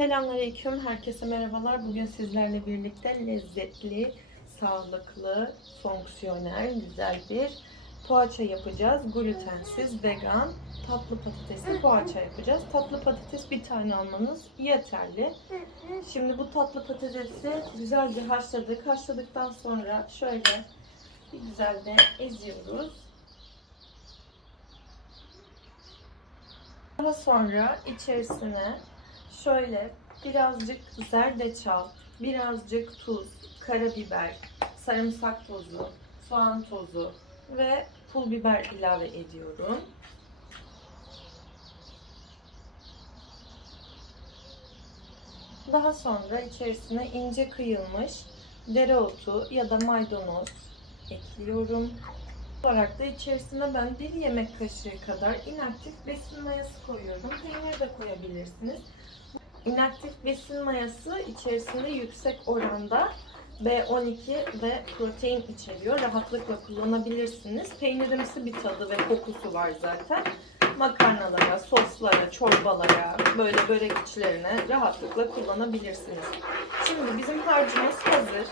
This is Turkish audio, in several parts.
Selamünaleyküm, herkese merhabalar. Bugün sizlerle birlikte lezzetli, sağlıklı, fonksiyonel, güzel bir poğaça yapacağız. Glutensiz, vegan, tatlı patatesli poğaça yapacağız. Tatlı patates bir tane almanız yeterli. Şimdi bu tatlı patatesi güzelce haşladık. Haşladıktan sonra şöyle bir güzel de eziyoruz. Daha sonra içerisine şöyle birazcık zerdeçal, birazcık tuz, karabiber, sarımsak tozu, soğan tozu ve pul biber ilave ediyorum. Daha sonra içerisine ince kıyılmış dereotu ya da maydanoz ekliyorum. Olarak da içerisine ben bir yemek kaşığı kadar inaktif besin mayası koyuyorum. Peynir de koyabilirsiniz. İnaktif besin mayası içerisinde yüksek oranda B12 ve protein içeriyor. Rahatlıkla kullanabilirsiniz. Peynirimsi bir tadı ve kokusu var zaten. Makarnalara, soslara, çorbalara, böyle börek içlerine rahatlıkla kullanabilirsiniz. Şimdi bizim harcımız hazır.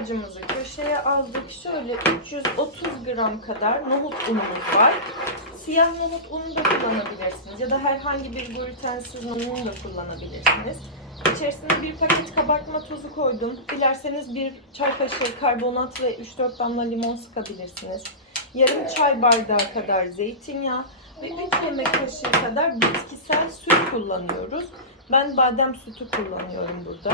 Harcımızı köşeye aldık. Şöyle 330 gram kadar nohut unumuz var. Siyah nohut unu da kullanabilirsiniz ya da herhangi bir glutensiz unu da kullanabilirsiniz. İçerisine bir paket kabartma tozu koydum. Dilerseniz bir çay kaşığı karbonat ve 3-4 damla limon sıkabilirsiniz. Yarım çay bardağı kadar zeytinyağı ve 3 yemek kaşığı kadar bitkisel süt kullanıyoruz. Ben badem sütü kullanıyorum burada.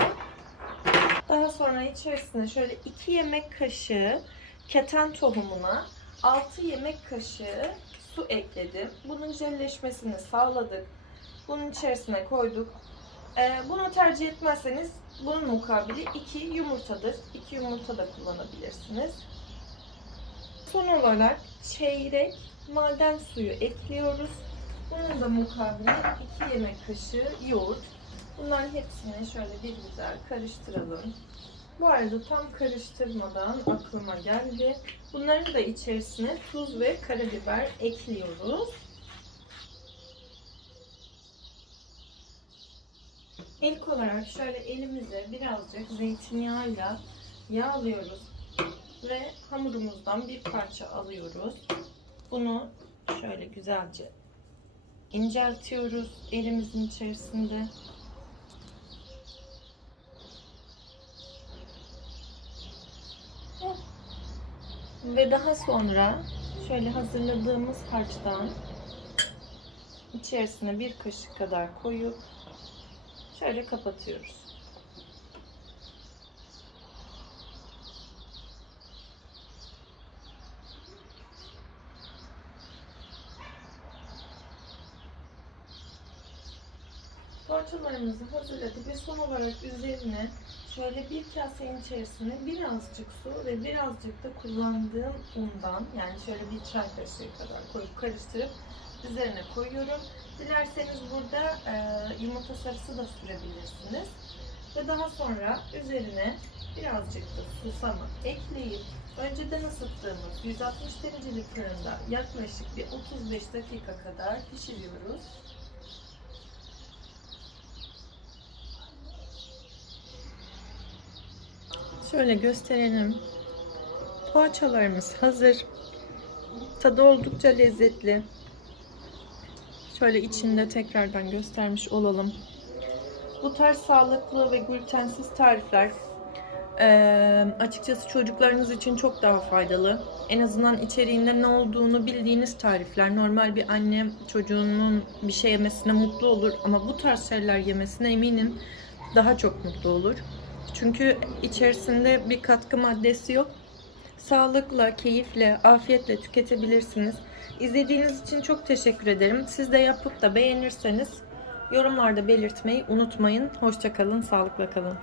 Daha sonra içerisine şöyle 2 yemek kaşığı keten tohumuna 6 yemek kaşığı su ekledim. Bunun jelleşmesini sağladık. Bunun içerisine koyduk. Ee, bunu tercih etmezseniz bunun mukabili 2 yumurtadır. 2 yumurta da kullanabilirsiniz. Son olarak çeyrek maden suyu ekliyoruz. Bunun da mukabili 2 yemek kaşığı yoğurt. Bunların hepsini şöyle bir güzel karıştıralım. Bu arada tam karıştırmadan aklıma geldi. Bunların da içerisine tuz ve karabiber ekliyoruz. İlk olarak şöyle elimize birazcık zeytinyağıyla yağlıyoruz ve hamurumuzdan bir parça alıyoruz. Bunu şöyle güzelce inceltiyoruz elimizin içerisinde. Ve daha sonra şöyle hazırladığımız harçtan içerisine bir kaşık kadar koyup şöyle kapatıyoruz. Poğaçalarımızı hazırladık ve son olarak üzerine şöyle bir kasenin içerisine birazcık su ve birazcık da kullandığım undan yani şöyle bir çay kaşığı kadar koyup karıştırıp üzerine koyuyorum. Dilerseniz burada e, yumurta sarısı da sürebilirsiniz. Ve daha sonra üzerine birazcık da susama ekleyip önceden ısıttığımız 160 derecelik fırında yaklaşık bir 35 dakika kadar pişiriyoruz. Şöyle gösterelim. Poğaçalarımız hazır. Tadı oldukça lezzetli. Şöyle içinde tekrardan göstermiş olalım. Bu tarz sağlıklı ve glutensiz tarifler eee, açıkçası çocuklarınız için çok daha faydalı. En azından içeriğinde ne olduğunu bildiğiniz tarifler. Normal bir anne çocuğunun bir şey yemesine mutlu olur ama bu tarz şeyler yemesine eminim daha çok mutlu olur. Çünkü içerisinde bir katkı maddesi yok. Sağlıkla, keyifle, afiyetle tüketebilirsiniz. İzlediğiniz için çok teşekkür ederim. Siz de yapıp da beğenirseniz yorumlarda belirtmeyi unutmayın. Hoşçakalın, sağlıkla kalın.